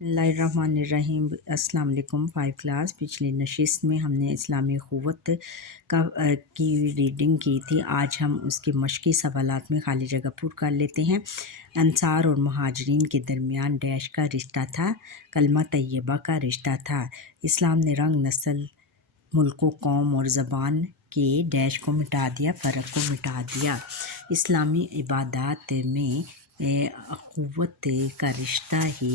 बिस्मिल्लाहिर्रहमानिर्रहीम। अस्सलाम वालेकुम। 5 क्लास पिछली नशिस्त में हमने इस्लामी ख़ुव्वत की रीडिंग की थी। आज हम उसके मश्क़ी सवालात में खाली जगह पुर कर लेते हैं। अंसार और मुहाजिरीन के दरमियान डैश का रिश्ता था, कलमा तैयबा का रिश्ता था। इस्लाम ने रंग, नस्ल, मुल्क, कौम और ज़बान के डैश को मिटा दिया, फ़र्क को मिटा दिया। इस्लामी इबादत में अख़ुव्वत का रिश्ता ही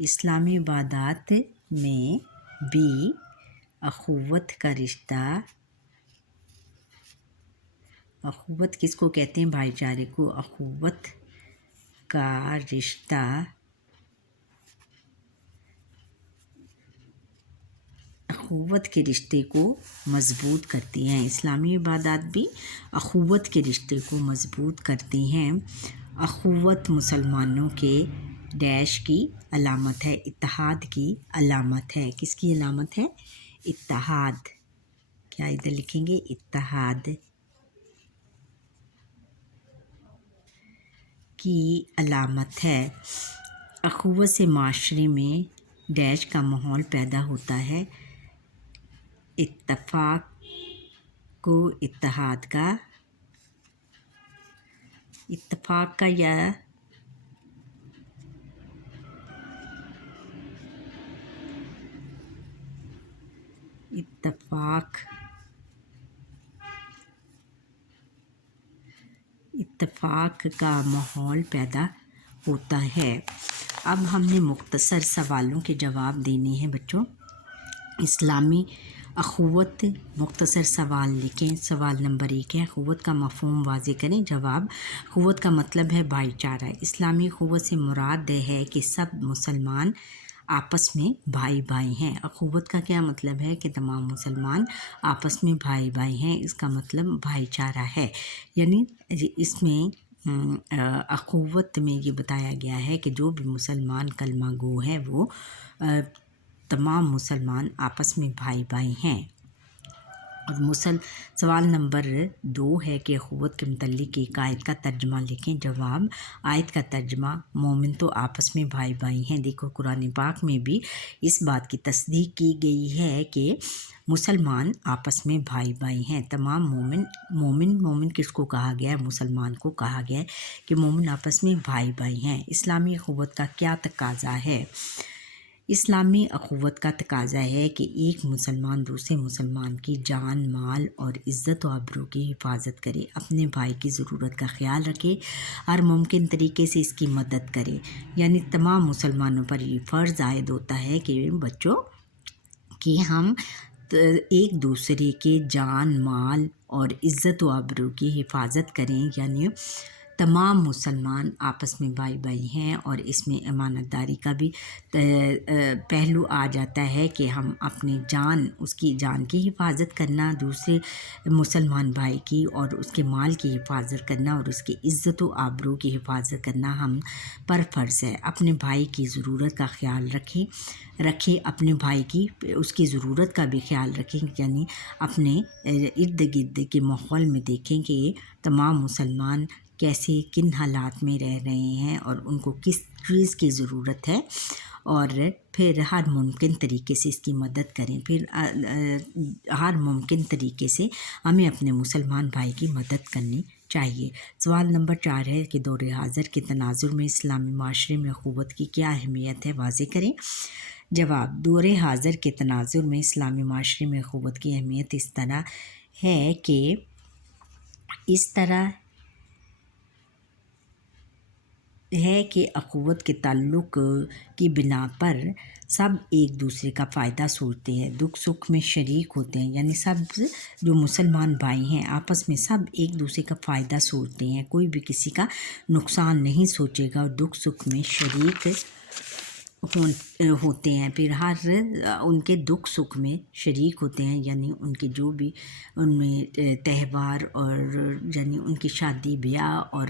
इस्लामी इबादत में भी अख़ुव्वत का रिश्ता, अख़ुव्वत किसको कहते हैं? भाईचारे को। अख़ुव्वत का रिश्ता अख़ुव्वत के रिश्ते को मज़बूत करती हैं। इस्लामी इबादत भी अख़ुव्वत के रिश्ते को मज़बूत करती हैं। अख़ुव्वत मुसलमानों के डैश की अलामत है, इत्तेहाद की अलामत है। किसकी अलामत है? इत्तेहाद। क्या इधर लिखेंगे? इत्तेहाद की अलामत है। अख़ुव्वत से माशरे में डैश का माहौल पैदा होता है। इत्तफ़ाक़ को इत्तेहाद का, इत्तफ़ाक़ का या इत्तफ़ाक़ का माहौल पैदा होता है। अब हमने मुख्तसर सवालों के जवाब देने हैं बच्चों। इस्लामी अख़ुव्वत, मुख्तसर सवाल लिखें। सवाल नंबर 1 है, अख़ुव्वत का मफ़हूम वाज़ेह करें। जवाब, अख़ुव्वत का मतलब है भाईचारा। इस्लामी अख़ुव्वत से मुराद है कि सब मुसलमान आपस में भाई भाई हैं। अख़ुव्वत का क्या मतलब है? कि तमाम मुसलमान आपस में भाई भाई हैं। इसका मतलब भाईचारा है। यानी इसमें अख़ुव्वत में ये बताया गया है कि जो भी मुसलमान कलमा गो है वो तमाम मुसलमान आपस में भाई भाई हैं। और सवाल नंबर 2 है कि अख़ुव्वत के मुतल्लिक़ एक आयत का तर्जुमा लिखें। जवाब, आयत का तर्जुमा, मोमिन तो आपस में भाई भाई हैं। देखो, कुरान पाक में भी इस बात की तस्दीक की गई है कि मुसलमान आपस में भाई भाई हैं। तमाम मोमिन किसको कहा गया है? मुसलमान को कहा गया है कि मोमिन आपस में भाई भाई हैं। इस्लामी अख़ुव्वत का क्या तकाज़ा है? इस्लामी अख़ुव्वत का तकाज़ा है कि एक मुसलमान दूसरे मुसलमान की जान, माल और इज़्ज़त व आबरू की हिफाजत करे, अपने भाई की ज़रूरत का ख़्याल रखे, हर मुमकिन तरीके से इसकी मदद करे। यानी तमाम मुसलमानों पर ये फ़र्ज़ आयद होता है कि बच्चों कि हम एक दूसरे के जान, माल और इज़्ज़त व आबरू की हिफाजत करें। यानी तमाम मुसलमान आपस में भाई भाई हैं। और इसमें अमानतदारी का भी पहलू आ जाता है कि हम अपनी जान, उसकी जान की हिफाजत करना, दूसरे मुसलमान भाई की और उसके माल की हिफाजत करना और उसकी इज़्ज़त व आबरू की हिफाजत करना हम पर फ़र्ज़ है। अपने भाई की ज़रूरत का ख़्याल रखें, अपने भाई की उसकी ज़रूरत का भी ख़्याल रखें। यानी अपने इर्द गिर्द के माहौल में देखें कि तमाम मुसलमान कैसे, किन हालात में रह रहे हैं और उनको किस चीज़ की ज़रूरत है, और फिर हर मुमकिन तरीके से इसकी मदद करें। फिर हर मुमकिन तरीके से हमें अपने मुसलमान भाई की मदद करनी चाहिए। सवाल नंबर 4 है कि दौर हाज़िर के तनाज़ुर में इस्लामी माशरे में अख़ुव्वत की क्या अहमियत है? वाज़ेह करें। जवाब, दौर हाज़िर के तनाज़ुर में इस्लामी माशरे में अख़ुव्वत की अहमियत इस तरह है कि अख़ुव्वत के ताल्लुक़ की बिना पर सब एक दूसरे का फ़ायदा सोचते हैं, दुख सुख में शरीक होते हैं। यानी सब जो मुसलमान भाई हैं आपस में सब एक दूसरे का फ़ायदा सोचते हैं, कोई भी किसी का नुकसान नहीं सोचेगा और दुख सुख में शरीक ہوتے ہیں، پھر ہر ان کے دکھ سکھ میں شریک ہوتے ہیں، یعنی ان کے جو بھی ان میں تہوار اور یعنی ان کی شادی بیاہ اور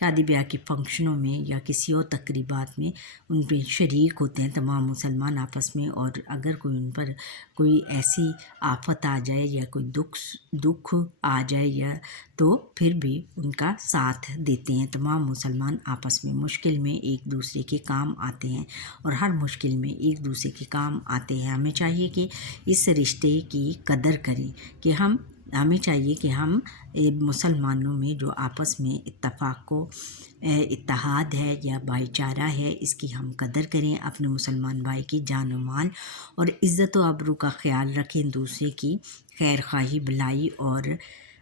شادی بیاہ کے فنکشنوں میں یا کسی اور تقریبات میں ان پہ شریک ہوتے ہیں تمام مسلمان آپس میں، اور اگر کوئی ان پر کوئی ایسی آفت آ جائے یا کوئی دکھ آ جائے یا تو پھر بھی ان کا ساتھ دیتے ہیں، تمام مسلمان آپس میں مشکل میں ایک دوسرے کے کام آتے ہیں اور ہر مشکل میں ایک دوسرے کے کام آتے ہیں۔ ہمیں چاہیے کہ اس رشتے کی قدر کریں، کہ ہمیں چاہیے کہ ہم مسلمانوں میں جو آپس میں اتفاق و اتحاد ہے یا بھائی چارہ ہے، اس کی ہم قدر کریں، اپنے مسلمان بھائی کی جان و مال اور عزت و آبرو کا خیال رکھیں، دوسرے کی خیر خواہی بھلائی اور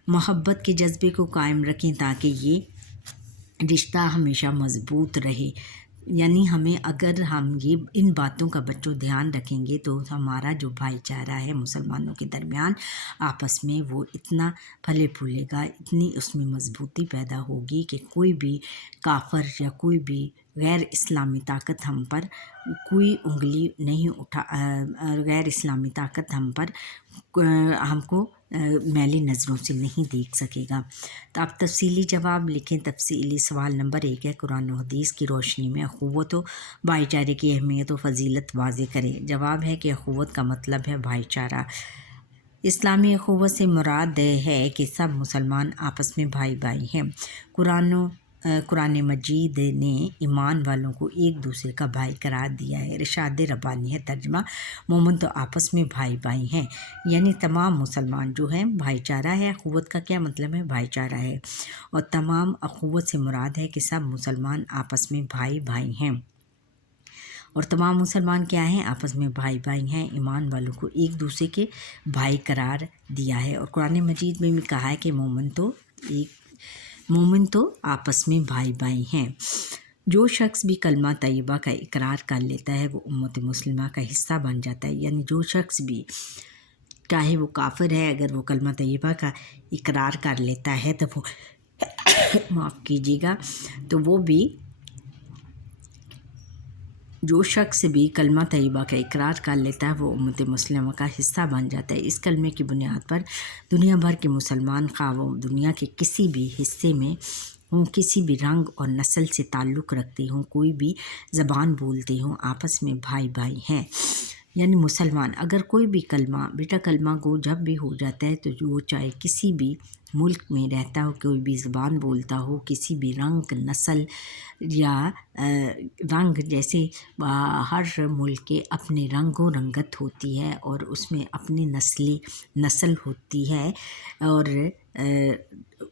محبت کے جذبے کو قائم رکھیں تاکہ یہ رشتہ ہمیشہ مضبوط رہے۔ یعنی ہمیں اگر ہم ان باتوں کا بچوں دھیان رکھیں گے تو ہمارا جو بھائی چارہ ہے مسلمانوں کے درمیان آپس میں وہ اتنا پھلے پھولے گا، اتنی اس میں مضبوطی پیدا ہوگی کہ کوئی بھی کافر یا کوئی بھی غیر اسلامی طاقت ہم پر کوئی انگلی نہیں غیر اسلامی طاقت ہم کو میلی نظروں سے نہیں دیکھ سکے گا۔ تو آپ تفصیلی جواب لکھیں۔ تفصیلی سوال نمبر 1 ہے، قرآن و حدیث کی روشنی میں اخوت و بھائی چارے کی اہمیت و فضیلت واضح کریں۔ جواب ہے کہ اخوت کا مطلب ہے بھائی چارہ۔ اسلامی اخوت سے مراد ہے کہ سب مسلمان آپس میں بھائی بھائی ہیں۔ قرآن مجید نے ایمان والوں کو ایک دوسرے کا بھائی قرار دیا ہے۔ ارشاد ربانی ہے، ترجمہ مومن تو آپس میں بھائی بھائی ہیں، یعنی تمام مسلمان جو ہیں بھائی چارہ ہے۔ اخوت کا کیا مطلب ہے؟ بھائی چارہ ہے، اور تمام اخوت سے مراد ہے کہ سب مسلمان آپس میں بھائی بھائی ہیں، اور تمام مسلمان کیا ہیں؟ آپس میں بھائی بھائی ہیں۔ ایمان والوں کو ایک دوسرے کے بھائی قرار دیا ہے، اور قرآن مجید میں بھی کہا ہے کہ مومن تو آپس میں بھائی بھائی ہیں۔ جو شخص بھی کلمہ طیبہ کا اقرار کر لیتا ہے وہ امت مسلمہ کا حصہ بن جاتا ہے، یعنی جو شخص بھی چاہے وہ کافر ہے، اگر وہ کلمہ طیبہ کا اقرار کر لیتا ہے تو وہ معاف کیجیے گا، تو وہ بھی جو شخص بھی کلمہ طیبہ کا اقرار کر لیتا ہے وہ امت مسلمہ کا حصہ بن جاتا ہے۔ اس کلمے کی بنیاد پر دنیا بھر کے مسلمان خواہ وہ دنیا کے کسی بھی حصے میں ہوں، کسی بھی رنگ اور نسل سے تعلق رکھتے ہوں، کوئی بھی زبان بولتے ہوں، آپس میں بھائی بھائی ہیں۔ یعنی مسلمان اگر کوئی بھی کلمہ گو جب بھی ہو جاتا ہے تو وہ چاہے کسی بھی ملک میں رہتا ہو، کوئی بھی زبان بولتا ہو، کسی بھی رنگ نسل یا رنگ، جیسے ہر ملک کے اپنے رنگ و رنگت ہوتی ہے اور اس میں اپنی نسل ہوتی ہے، اور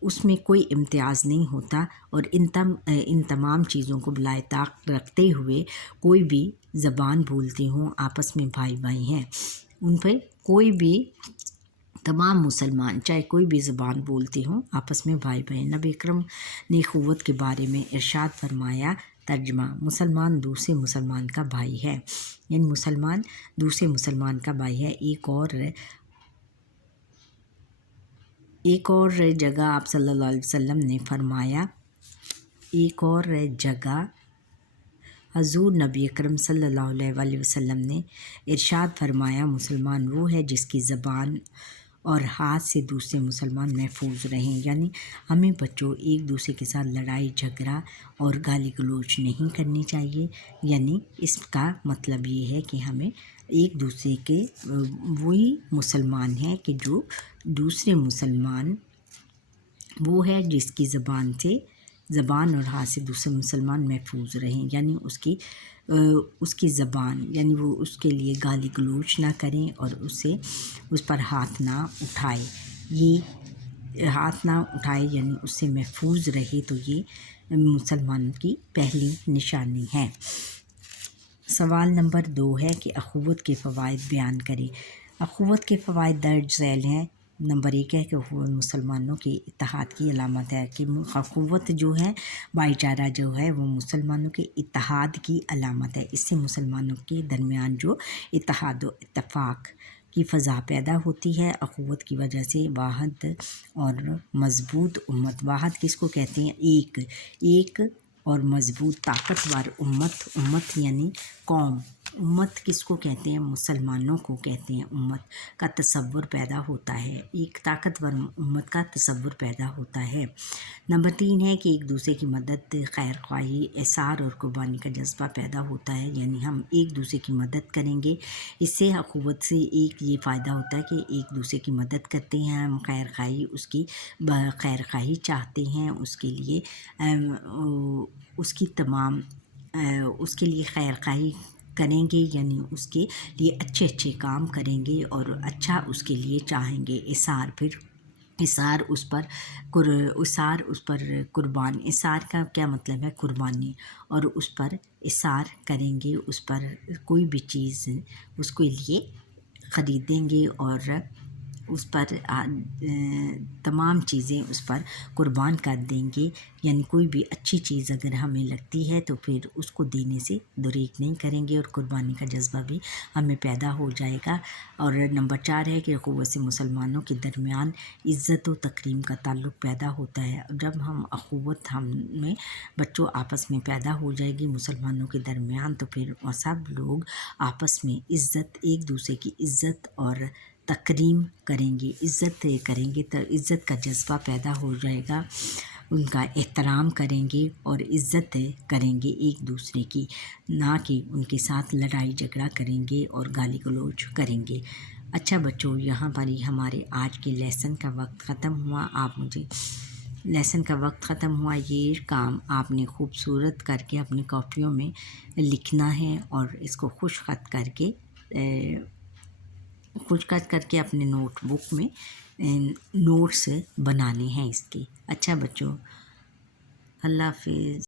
اس میں کوئی امتیاز نہیں ہوتا، اور ان تمام چیزوں کو بالائے طاق رکھتے ہوئے کوئی بھی زبان بولتے ہوں، آپس میں بھائی بھائی ہیں۔ ان پہ کوئی بھی تمام مسلمان چاہے کوئی بھی زبان بولتے ہوں، آپس میں بھائی بھائی۔ نبی اکرم نے اخوت کے بارے میں ارشاد فرمایا، ترجمہ مسلمان دوسرے مسلمان کا بھائی ہے، یعنی مسلمان دوسرے مسلمان کا بھائی ہے۔ ایک اور جگہ آپ صلی اللہ علیہ وسلم نے فرمایا، ایک اور جگہ حضور نبی اکرم صلی اللہ علیہ وآلہ وسلم نے ارشاد فرمایا، مسلمان وہ ہے جس کی زبان اور ہاتھ سے دوسرے مسلمان محفوظ رہیں۔ یعنی ہمیں بچوں ایک دوسرے کے ساتھ لڑائی جھگڑا اور گالی گلوچ نہیں کرنی چاہیے، یعنی اس کا مطلب یہ ہے کہ ہمیں ایک دوسرے کے وہی مسلمان ہیں کہ جو دوسرے مسلمان وہ ہے جس کی زبان اور ہاتھ سے دوسرے مسلمان محفوظ رہیں، یعنی اس کی زبان، یعنی وہ اس کے لیے گالی گلوچ نہ کریں اور اس پر ہاتھ نہ اٹھائے، یعنی اس سے محفوظ رہے، تو یہ مسلمان کی پہلی نشانی ہے۔ سوال نمبر 2 ہے کہ اخوت کے فوائد بیان کریں۔ اخوت کے فوائد درج ذیل ہیں۔ نمبر 1 ہے کہ اخوت مسلمانوں کی اتحاد کی علامت ہے، کہ اخوت جو ہے بھائی چارہ جو ہے وہ مسلمانوں کے اتحاد کی علامت ہے۔ اس سے مسلمانوں کے درمیان جو اتحاد و اتفاق کی فضا پیدا ہوتی ہے، اخوت کی وجہ سے واحد اور مضبوط امت۔ واحد کس کو کہتے ہیں؟ ایک और मज़बूत ताकतवर उम्मत यानी कौम, उम्मत किसको कहते हैं? मुसलमानों को कहते हैं उम्मत का तसव्वुर पैदा होता है, एक ताकतवर उम्मत का तसव्वुर पैदा होता है। नंबर 3 है कि एक दूसरे की मदद, खैर ख्वाही, एसार और कुर्बानी का जज्बा पैदा होता है, यानी हम एक दूसरे की मदद करेंगे। इससे अख़ुवत से एक ये फ़ायदा होता है कि एक दूसरे की मदद करते हैं, हम खैर ख्वाही खैर ख्वाही चाहते हैं उसके लिए, उसके लिए खैर ख्वाही करेंगे, यानी उसके लिए अच्छे अच्छे काम करेंगे और अच्छा उसके लिए चाहेंगे। इसार उस पर कुर्बान, इसार का क्या मतलब है? कुर्बानी, और उस पर इसार करेंगे, उस पर कोई भी चीज़ उसके लिए ख़रीदेंगे और उस पर तमाम चीज़ें उस पर कुर्बान कर देंगे, यानी कोई भी अच्छी चीज़ अगर हमें लगती है तो फिर उसको देने से गुरेज नहीं करेंगे और कुर्बानी का जज्बा भी हमें पैदा हो जाएगा। और नंबर 4 है कि अख़ुवत से मुसलमानों के दरमियान इज़्ज़त व तकरीम का ताल्लुक़ पैदा होता है। जब हम अख़ुवत हमें बच्चों आपस में पैदा हो जाएगी मुसलमानों के दरमियान, तो फिर सब लोग आपस में एक दूसरे की इज़्ज़त और तकरीम करेंगे, इज़्ज़त करेंगे, तो इज़्ज़त का जज्बा पैदा हो जाएगा, उनका एहतराम करेंगे और इज़्ज़त करेंगे एक दूसरे की, ना कि उनके साथ लड़ाई झगड़ा करेंगे और गाली गलौज करेंगे। अच्छा बच्चों, यहाँ पर ही हमारे आज के लेसन का वक्त ख़त्म हुआ। ये काम आपने खूबसूरत करके अपनी कॉपियों में लिखना है और इसको खुश खत करके अपने नोटबुक में नोट्स बनाने हैं इसके। अच्छा बच्चों, अल्लाह हाफिज़।